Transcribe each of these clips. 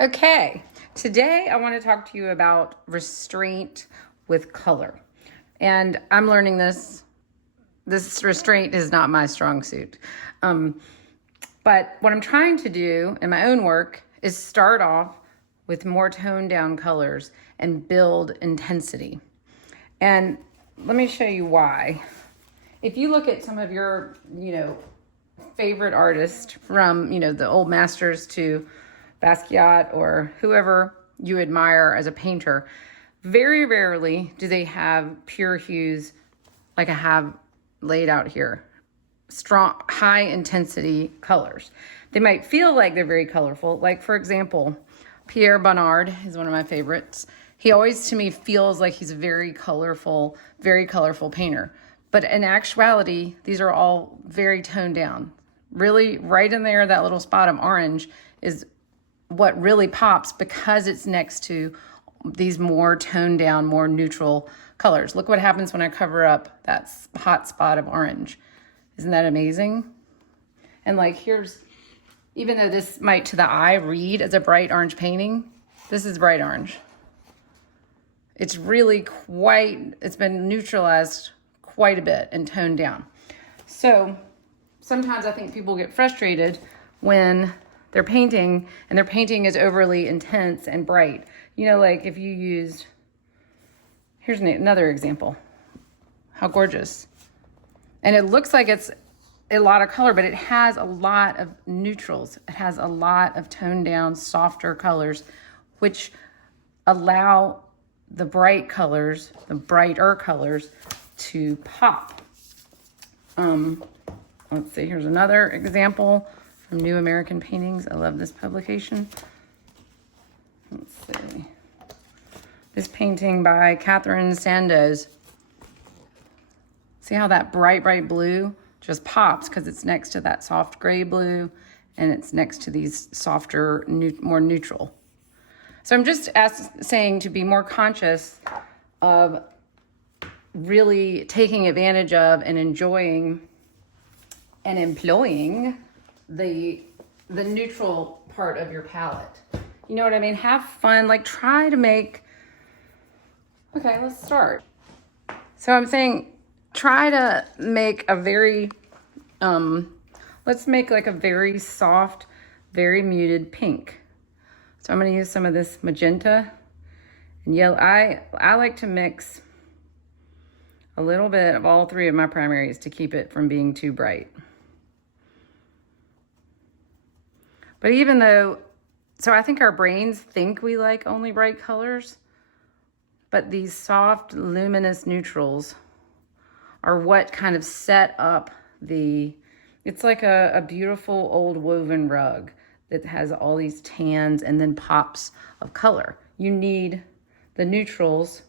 Okay, today I want to talk to you about restraint with color. And I'm learning this. This restraint is not my strong suit. But what I'm trying to do in my own work is start off with more toned down colors and build intensity. And let me show you why. If you look at some of your, favorite artists from, the old masters to Basquiat or whoever you admire as a painter, very rarely do they have pure hues like I have laid out here. Strong, high intensity colors. They might feel like they're very colorful. Like, for example, Pierre Bonnard is one of my favorites. He always, to me, feels like he's a very colorful painter. But in actuality, these are all very toned down. Really, right in there, that little spot of orange is what really pops because it's next to these more toned down, more neutral colors. Look what happens when I cover up that hot spot of orange. Isn't that amazing? And like, here's, even though this might to the eye read as a bright orange painting, this is bright orange. It's really it's been neutralized quite a bit and toned down. So sometimes I think people get frustrated when they're painting and their painting is overly intense and bright. Like if you used, here's another example. How gorgeous. And it looks like it's a lot of color, but it has a lot of neutrals. It has a lot of toned down, softer colors, which allow the brighter colors to pop. Let's see, here's another example from New American Paintings. I love this publication. Let's see. This painting by Catherine Sandoz. See how that bright blue just pops because it's next to that soft gray blue and it's next to these softer, more neutral. So I'm just saying to be more conscious of really taking advantage of and enjoying and employing the neutral part of your palette. You know what I mean? Have fun, like try to make, okay, let's start. So I'm saying try to make a very, let's make like a very soft, very muted pink. So I'm gonna use some of this magenta and yellow. I like to mix a little bit of all three of my primaries to keep it from being too bright. But even though, so I think our brains think we like only bright colors, but these soft, luminous neutrals are what kind of set up it's like a beautiful old woven rug that has all these tans and then pops of color. You need the neutrals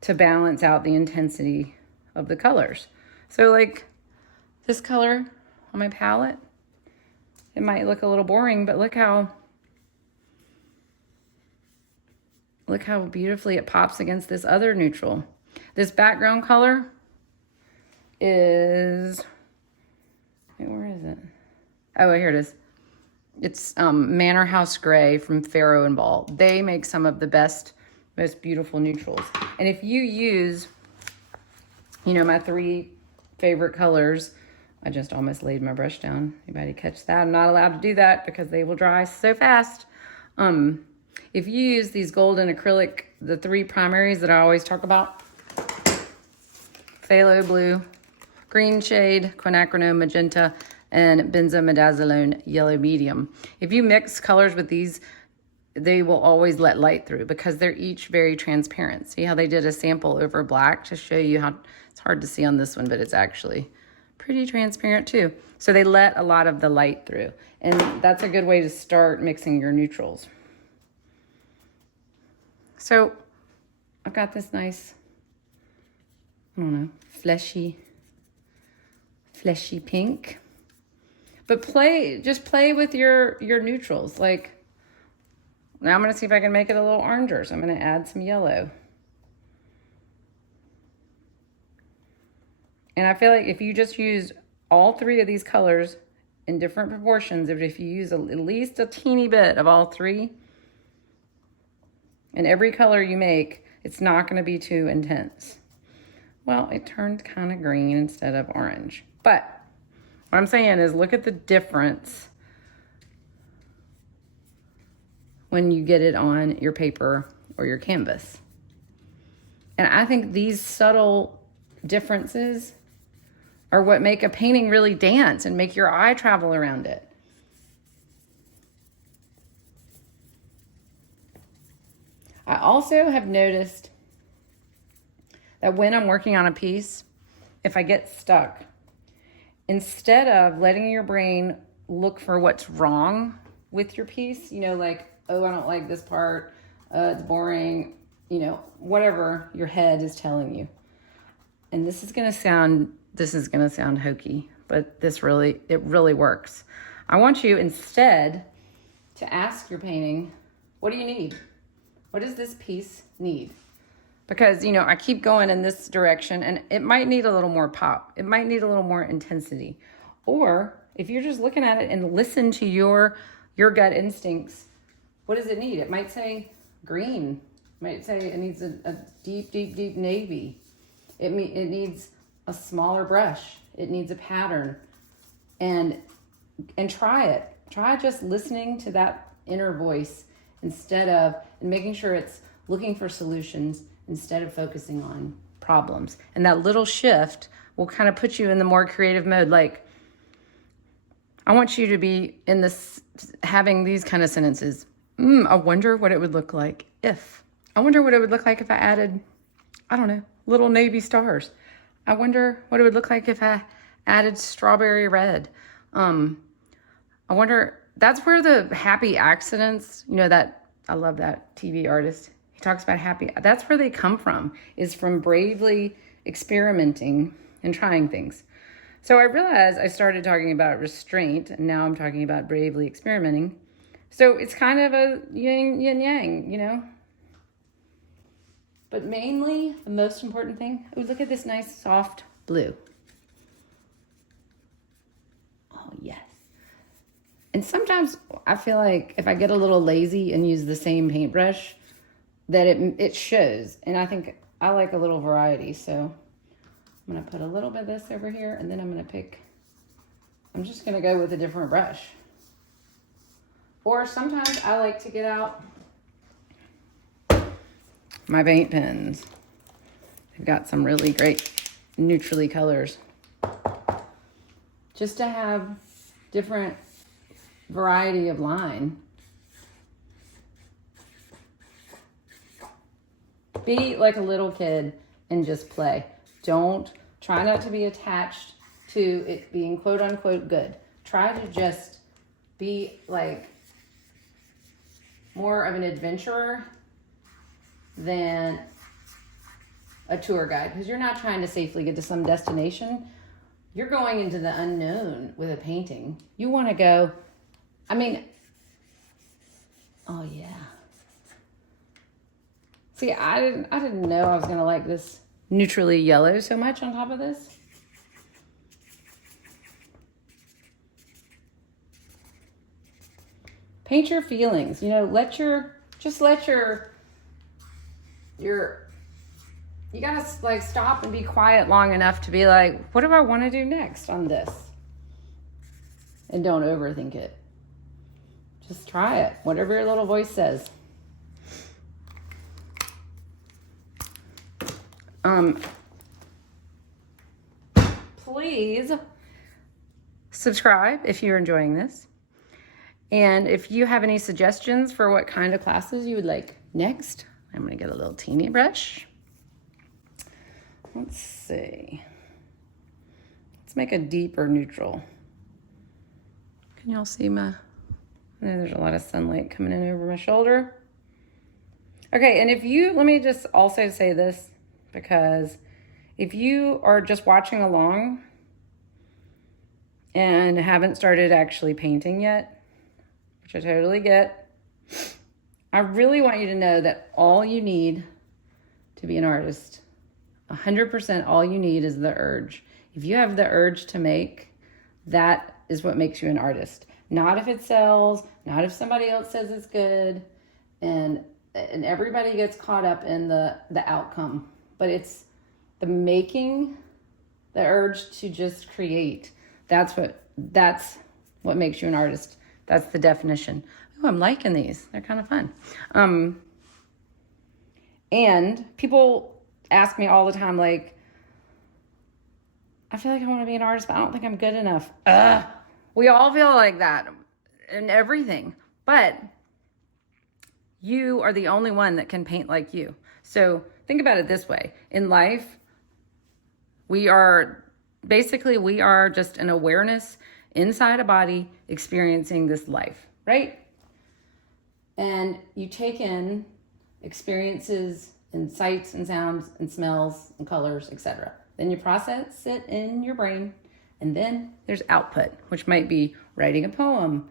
to balance out the intensity of the colors. So like this color on my palette, it might look a little boring, but look how beautifully it pops against this other neutral. This background color is, where is it? Oh, here it is. It's Manor House Gray from Farrow and Ball. They make some of the best, most beautiful neutrals. And if you use, my three favorite colors, I just almost laid my brush down. Anybody catch that? I'm not allowed to do that because they will dry so fast. If you use these golden acrylic, the three primaries that I always talk about, phthalo blue, green shade, quinacridone magenta, and benzimidazoline yellow medium. If you mix colors with these, they will always let light through because they're each very transparent. See how they did a sample over black to show you how, it's hard to see on this one, but it's actually pretty transparent too. So they let a lot of the light through. And that's a good way to start mixing your neutrals. So I've got this nice, I don't know, fleshy pink. But just play with your neutrals. Like, now I'm gonna see if I can make it a little oranger. So I'm gonna add some yellow. And I feel like if you just use all three of these colors in different proportions, if you use at least a teeny bit of all three, And every color you make, it's not going to be too intense. Well, it turned kind of green instead of orange. But what I'm saying is look at the difference when you get it on your paper or your canvas. And I think these subtle differences are what make a painting really dance and make your eye travel around it. I also have noticed that when I'm working on a piece, if I get stuck, instead of letting your brain look for what's wrong with your piece, you know, like, oh, I don't like this part, it's boring, you know, whatever your head is telling you. And this is gonna sound hokey, but it really works. I want you instead to ask your painting, what do you need? What does this piece need? Because, you know, I keep going in this direction and it might need a little more pop. It might need a little more intensity. Or if you're just looking at it and listen to your gut instincts, what does it need? It might say green. It might say it needs a deep, deep, deep navy. It needs a smaller brush. It needs a pattern. And try it. Try just listening to that inner voice instead of, and making sure it's looking for solutions instead of focusing on problems. And that little shift will kind of put you in the more creative mode. Like, I want you to be in this, having these kind of sentences. I wonder what it would look like if. I wonder what it would look like if I added, I don't know, little navy stars. I wonder what it would look like if I added strawberry red. I wonder, that's where the happy accidents, you know, that, I love that TV artist. He talks about happy, that's where they come from, is from bravely experimenting and trying things. So I realized I started talking about restraint, and now I'm talking about bravely experimenting. So it's kind of a yin yang, you know? But mainly, the most important thing, oh, look at this nice soft blue. Oh, yes. And sometimes I feel like if I get a little lazy and use the same paintbrush, that it shows. And I think I like a little variety. So I'm going to put a little bit of this over here, and then I'm going to I'm just going to go with a different brush. Or sometimes I like to get out my paint pens. I've got some really great neutrally colors. Just to have different variety of line. Be like a little kid and just play. Try not to be attached to it being quote unquote good. Try to just be like more of an adventurer than a tour guide, because you're not trying to safely get to some destination. You're going into the unknown with a painting. You want to go, oh yeah. See, I didn't know I was going to like this neutrally yellow so much on top of this. Paint your feelings, you know, you gotta like stop and be quiet long enough to be like, what do I want to do next on this? And don't overthink it. Just try it, whatever your little voice says. Please subscribe if you're enjoying this. And if you have any suggestions for what kind of classes you would like next, I'm going to get a little teeny brush. Let's see. Let's make a deeper neutral. Can y'all see I know there's a lot of sunlight coming in over my shoulder. Okay, and let me just also say this, because if you are just watching along and haven't started actually painting yet, which I totally get, I really want you to know that all you need to be an artist, 100% all you need is the urge. If you have the urge to make, that is what makes you an artist. Not if it sells, not if somebody else says it's good. And and everybody gets caught up in the outcome, but it's the making, the urge to just create. That's what makes you an artist. That's the definition. Oh, I'm liking these. They're kind of fun. And people ask me all the time, like, I feel like I want to be an artist, but I don't think I'm good enough. We all feel like that in everything, but you are the only one that can paint like you. So think about it this way. In life, we are just an awareness inside a body experiencing this life, right? And you take in experiences and sights and sounds and smells and colors, etc. Then you process it in your brain, and then there's output, which might be writing a poem,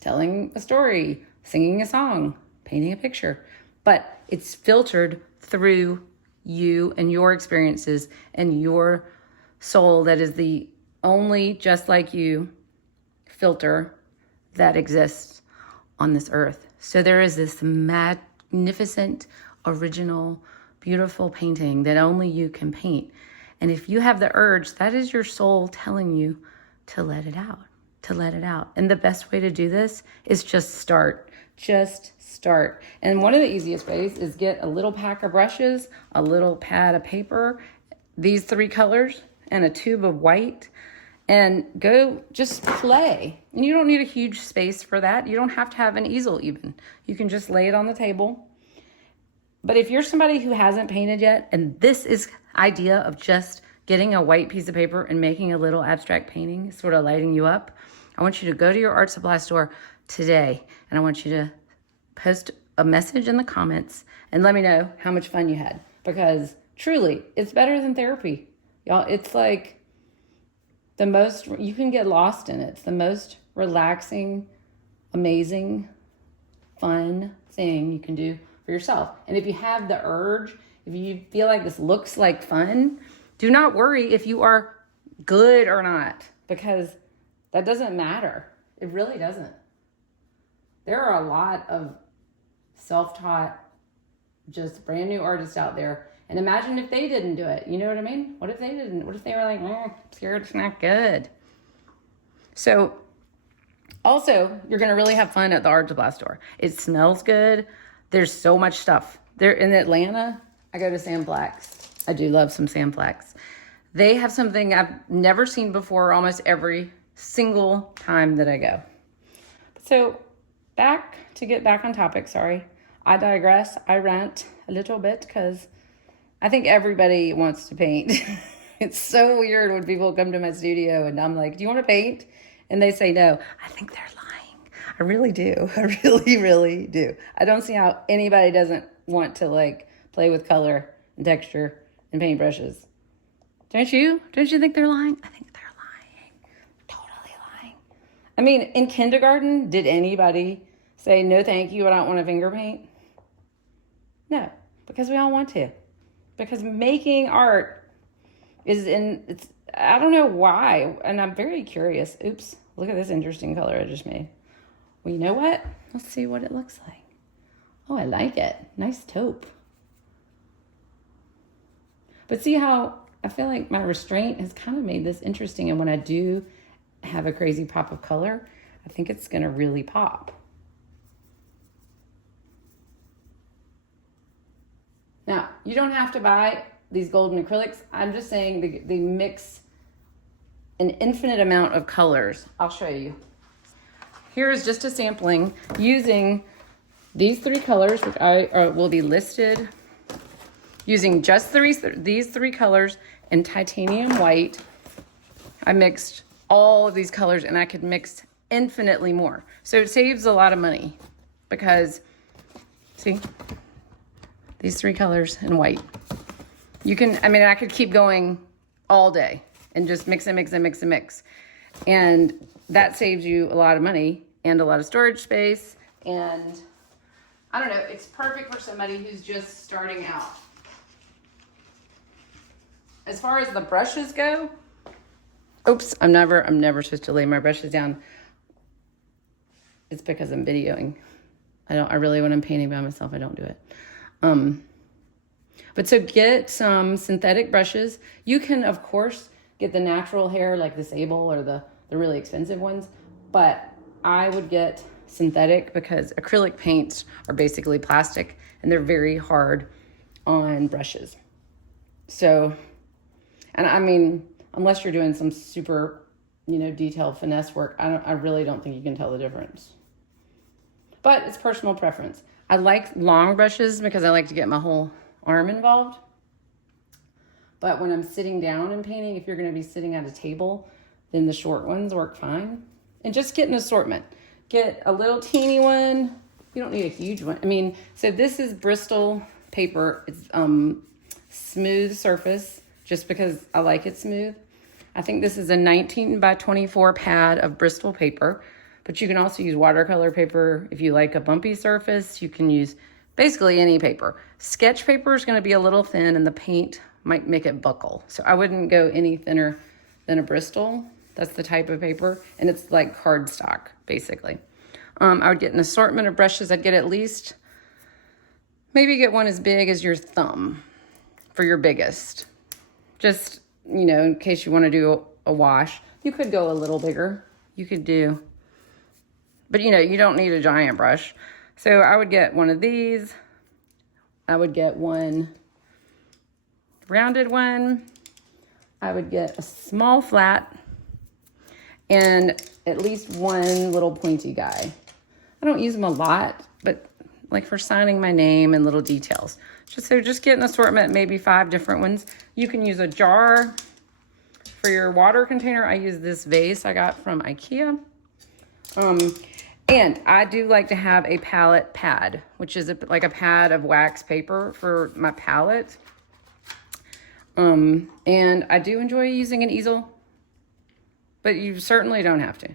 telling a story, singing a song, painting a picture. But it's filtered through you and your experiences and your soul that is the only just like you filter that exists on this earth. So there is this magnificent, original, beautiful painting that only you can paint. And if you have the urge, that is your soul telling you to let it out, to let it out. And the best way to do this is just start. Just start. And one of the easiest ways is get a little pack of brushes, a little pad of paper, these 3 colors, and a tube of white, and go just play. And you don't need a huge space for that. You don't have to have an easel even. You can just lay it on the table. But if you're somebody who hasn't painted yet, and this is idea of just getting a white piece of paper and making a little abstract painting, sort of lighting you up, I want you to go to your art supply store today, and I want you to post a message in the comments and let me know how much fun you had, because truly, it's better than therapy. Y'all, it's like the most, you can get lost in it. It's the most relaxing, amazing, fun thing you can do for yourself. And if you have the urge, if you feel like this looks like fun, do not worry if you are good or not, because that doesn't matter. It really doesn't. There are a lot of self-taught, just brand new artists out there. And imagine if they didn't do it. You know what I mean? What if they didn't? What if they were like, I'm scared it's not good? So also, you're going to really have fun at the art supply store. It smells good. There's so much stuff. There in Atlanta, I go to Sam Black's. I do love some Sam Black's. They have something I've never seen before almost every single time that I go. So to get back on topic, sorry. I digress. I rant a little bit because I think everybody wants to paint. It's so weird when people come to my studio and I'm like, do you want to paint? And they say no. I think they're lying. I really do. I really, really do. I don't see how anybody doesn't want to like play with color and texture and paintbrushes. Don't you? Don't you think they're lying? I think they're lying. Totally lying. I mean, in kindergarten, did anybody say, no, thank you, I don't want to finger paint? No, because we all want to. Because making art I don't know why, and I'm very curious. Oops, look at this interesting color I just made. Well, you know what? Let's see what it looks like. Oh, I like it. Nice taupe. But see how I feel like my restraint has kind of made this interesting, and when I do have a crazy pop of color, I think it's going to really pop. Now, you don't have to buy these golden acrylics. I'm just saying they mix an infinite amount of colors. I'll show you. Here's just a sampling using these 3 colors, which will be listed, using just these 3 colors and titanium white. I mixed all of these colors, and I could mix infinitely more. So it saves a lot of money because, see, these 3 colors in white. I could keep going all day and just mix and mix and mix and mix. And that saves you a lot of money and a lot of storage space. And I don't know, it's perfect for somebody who's just starting out. As far as the brushes go, oops, I'm never supposed to lay my brushes down. It's because I'm videoing. I really, when I'm painting by myself, I don't do it. But so get some synthetic brushes. You can, of course, get the natural hair like the sable or the really expensive ones, but I would get synthetic because acrylic paints are basically plastic and they're very hard on brushes. So, and I mean, unless you're doing some super, detailed finesse work, I really don't think you can tell the difference. But it's personal preference. I like long brushes because I like to get my whole arm involved. But when I'm sitting down and painting, if you're going to be sitting at a table, then the short ones work fine. And just get an assortment. Get a little teeny one. You don't need a huge one. I mean, so this is Bristol paper. It's smooth surface, just because I like it smooth. I think this is a 19 by 24 pad of Bristol paper, but you can also use watercolor paper. If you like a bumpy surface, you can use basically any paper. Sketch paper is going to be a little thin and the paint might make it buckle. So I wouldn't go any thinner than a Bristol. That's the type of paper, and it's like cardstock, basically. I would get an assortment of brushes. I'd get at least, maybe get one as big as your thumb for your biggest. Just, in case you want to do a wash. You could go a little bigger. You could do, but you don't need a giant brush. So I would get one of these. I would get one rounded one. I would get a small flat and at least one little pointy guy. I don't use them a lot, but like for signing my name and little details. Just get an assortment, maybe 5 different ones. You can use a jar for your water container. I use this vase I got from IKEA. And I do like to have a palette pad, which is like a pad of wax paper for my palette. And I do enjoy using an easel, but you certainly don't have to.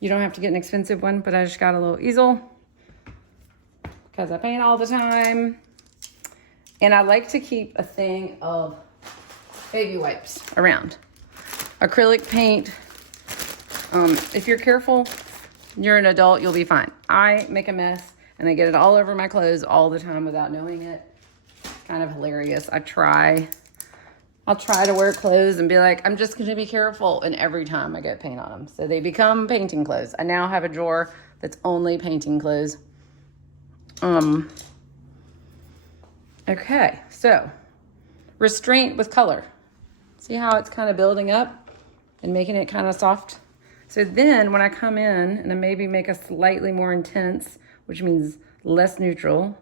You don't have to get an expensive one, but I just got a little easel because I paint all the time. And I like to keep a thing of baby wipes around. Acrylic paint. If you're careful, you're an adult, you'll be fine. I make a mess and I get it all over my clothes all the time without knowing it. Kind of hilarious. I'll try to wear clothes and be like, I'm just going to be careful. And every time I get paint on them. So they become painting clothes. I now have a drawer that's only painting clothes. Okay, so restraint with color. See how it's kind of building up and making it kind of soft? So then when I come in and I maybe make a slightly more intense, which means less neutral,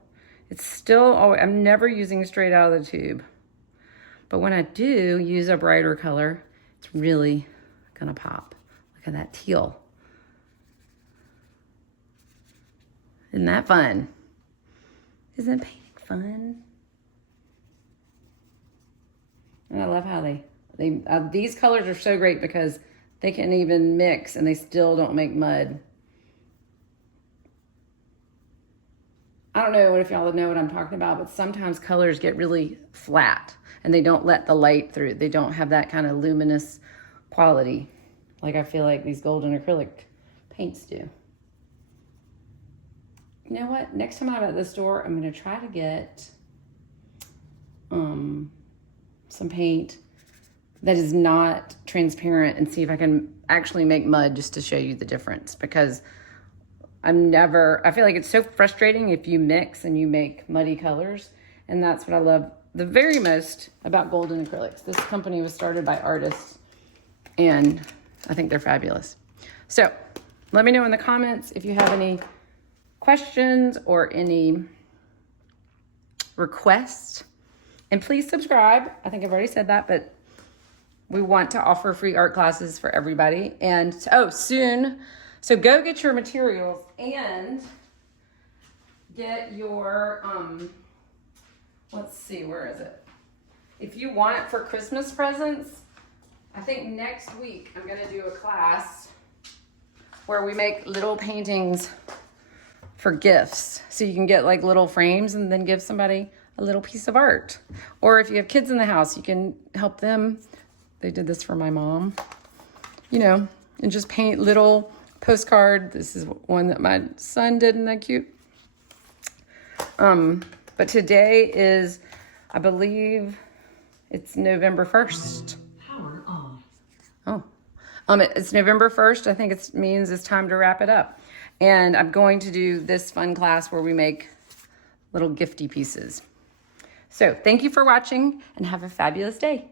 it's still, I'm never using straight out of the tube. But when I do use a brighter color, it's really gonna pop. Look at that teal. Isn't that fun? Isn't painting fun? And I love how these colors are so great because they can even mix and they still don't make mud. I don't know if y'all know what I'm talking about, but sometimes colors get really flat and they don't let the light through. They don't have that kind of luminous quality like I feel like these golden acrylic paints do. You know what? Next time I'm at the store, I'm going to try to get some paint that is not transparent and see if I can actually make mud just to show you the difference, because I feel like it's so frustrating if you mix and you make muddy colors. And that's what I love the very most about golden acrylics. This company was started by artists and I think they're fabulous. So let me know in the comments if you have any questions or any requests. And please subscribe. I think I've already said that, but we want to offer free art classes for everybody. And soon. So go get your materials and get your, let's see, where is it? If you want for Christmas presents, I think next week I'm gonna do a class where we make little paintings for gifts. So you can get like little frames and then give somebody a little piece of art. Or if you have kids in the house, you can help them. They did this for my mom, and just paint little postcard. This is one that my son did. Isn't that cute? But today is, I believe it's November 1st. Power off. Oh, it's November 1st. I think it means it's time to wrap it up. And I'm going to do this fun class where we make little gifty pieces. So thank you for watching and have a fabulous day.